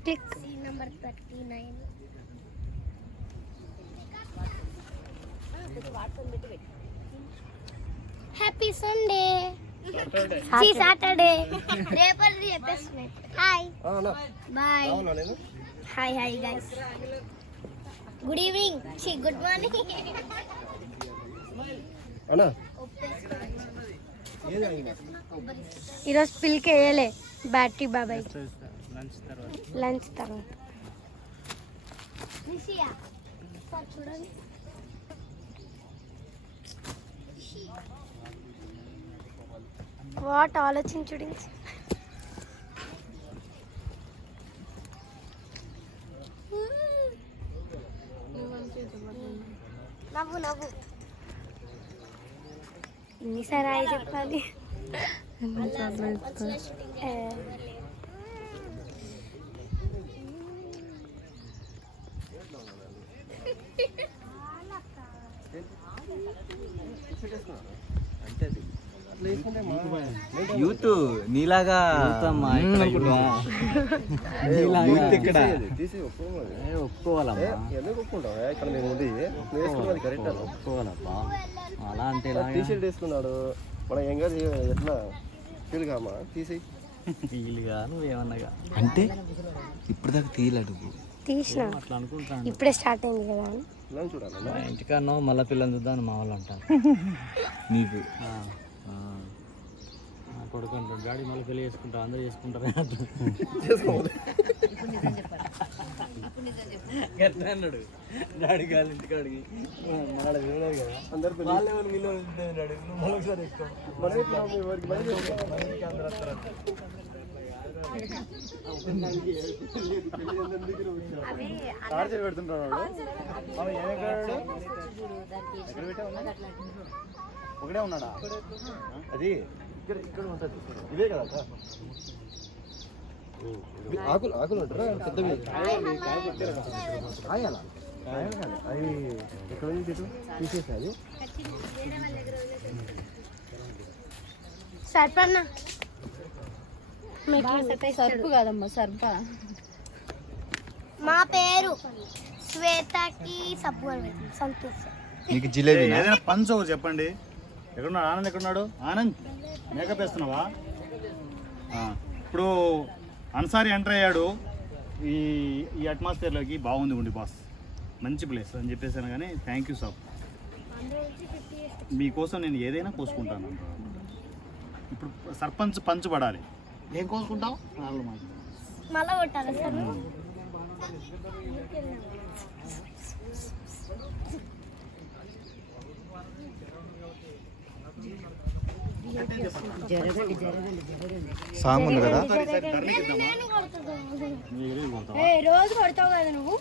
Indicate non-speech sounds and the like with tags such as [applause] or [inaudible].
Click Scene number 39. Happy Sunday C Saturday రేపటి చెప్పేస్తున్నాయి hi bye నేను hi hi guys good evening చి good morning అన్నా ఏది ఆగినా ఈరోజు పిల్కి వేయలే బ్యాటరీ బాబాయ్ లంచ్ తర్వాత. వాట్ ఆలోచించుడి నవ్వు నవ్వు. ఎన్నిసారి చెప్పాలి ఏ, అంటే అది అట్లా వేసుకుంటే మా యూత్ నీలాగా యూత్ ఇక్కడ. ఒప్పుకోవాలమ్మా. నువ్వు ఒప్పుకోవాలబ్బా. అలా అంటే టీ షర్ట్ వేసుకున్నాడు. మనం ఏం కాదు ఎట్లా? ఫీల్ కామా తీసి వీలుగా [laughs] నువ్వేమన్నాగా? అంటే ఇప్పుడు దాకా తీయలేడు తీసిన. అట్లా అనుకుంటాను. ఇప్పుడే స్టార్ట్ అయింది కదా మా ఇంటికన్నా మళ్ళీ పిల్లలు చూద్దామని మా వాళ్ళు అంటారు. [laughs] నీకు. కొడుకు అంటాడు డాడీ మళ్ళీ పెళ్ళి చేసుకుంటారు అందరూ చేసుకుంటారు. ఎట్లా అన్నాడు. డాడీ గాలి ఇంటికాడికి మాడ చూడలేదు కదా. అందరు వాళ్ళు ఎవరు వీళ్ళు డాడీ మళ్ళీ ఒకసారి వేసుకో మన ఇంట్లో మీ వారికి మరి చార్జర్ పెడుతుంటాడు అవి ఏమెక్కడాడు? ఎక్కడ పెట్టావు ఒకడే ఉన్నాడా? అది? ఇక్కడ ఇక్కడ ఉంటుంది ఇవే కదా అక్క? ఆకులు ఆకులు ఉంటారా? పెద్దవి. కాయాలా? కాయాలి? అవి ఎక్కడ ఉంది చెట్టు సర్పు కాదమ్మా సర్ప. మా పేరు శ్వేతకి సబ్బు సంతోష్. నీకు జిలేబీ ఏదైనా పంచ్ ఒకటి చెప్పండి. ఎక్కడున్నాడు? ఆనంద్ ఎక్కడున్నాడు? ఆనంద్ మేకప్ వేస్తున్నావా? ఆ, ఇప్పుడు అన్సారీ ఎంటర్ అయ్యాడు. ఈ ఈ అట్మాస్ఫియర్లోకి బాగుంది ఉండి బాస్ మంచి ప్లేస్ అని చెప్పేసాను కానీ థ్యాంక్ యూ సార్ మీకోసం నేను ఏదైనా కోసుకుంటాను. ఇప్పుడు సర్పంచ్ పంచ్ పడాలి. ఏం కోసుకుంటావు మళ్ళా కొట్టాలి సార్? సాంగ్ ఉంది కదా? రోజు కొడతావు కదా నువ్వు?